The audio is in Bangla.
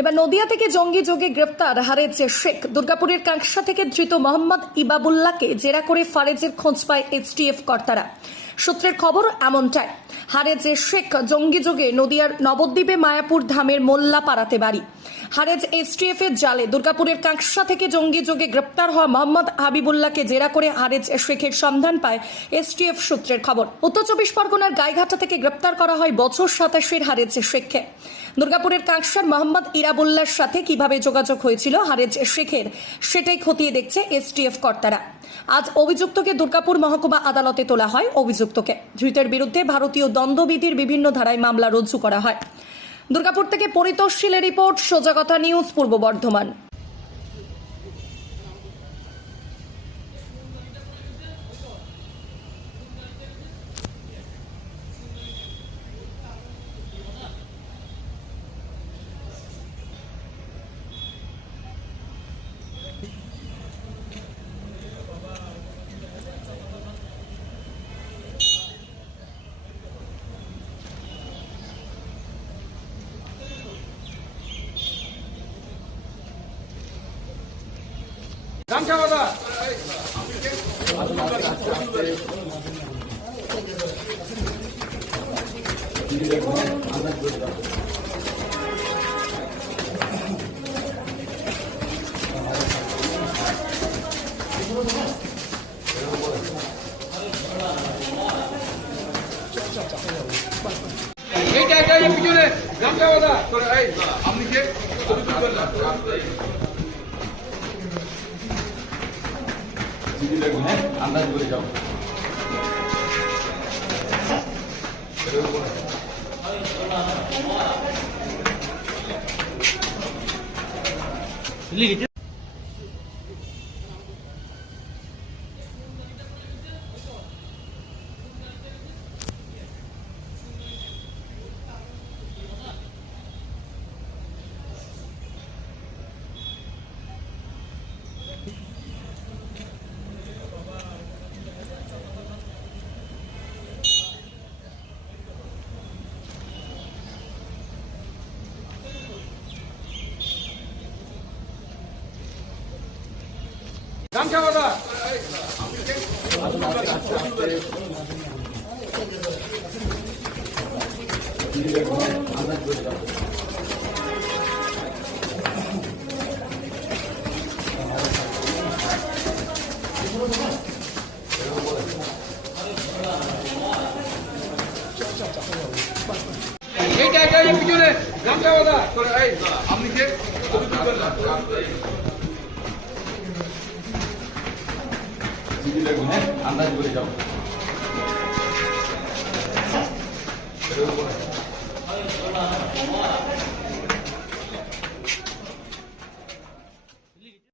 এবার নদিয়া থেকে জঙ্গি যোগে গ্রেফতার হারেজে শেখ। দুর্গাপুরের কাঁকসা থেকে ধৃত মোহাম্মদ ইবাবুল্লাহকে জেরা করে ফারেজের খোঁজ পায় এসটিএফ কর্তারা। সূত্রের খবর এমনটাই, হারেজে শেখ জঙ্গি যোগে নদিয়ার নবদ্বীপে মায়াপুর ধামের মোল্লাপাড়াতে বাড়ি। হারেজ এসটিএফ এর জালে দুর্গাপুরের কাঁকসা থেকে জঙ্গি যোগে গ্রেপ্তার হওয়া মোহাম্মদ হাবিবুল্লাহকে জেরা করে হারেজ শেখের সন্ধান পায় এসটিএফ সূত্রের খবর। উত্তর চব্বিশ পরগনার গাইঘাটা থেকে গ্রেপ্তার করা হয় বছর 27-এর হারেজ শেখকে। দুর্গাপুরের কাঁকসার মোহাম্মদ ইরাবুল্লাহর সাথে কিভাবে যোগাযোগ হয়েছিল হারেজ শেখের, সেটাই খতিয়ে দেখছে এসটিএফ কর্তারা। আজ অভিযুক্তকে দুর্গাপুর মহকুমা আদালতে তোলা হয়। অভিযুক্তকে ধৃতের বিরুদ্ধে ভারতীয় দণ্ডবিধির বিভিন্ন ধারায় মামলা রুজু করা হয়। দুর্গাপুর থেকে পরিতোষশীলের রিপোর্ট, সোজা কথা নিউজ, পূর্ব বর্ধমান। আপনি কে আন্দাজ করে যাও। আপনি কে আন্দাজ করে যাও।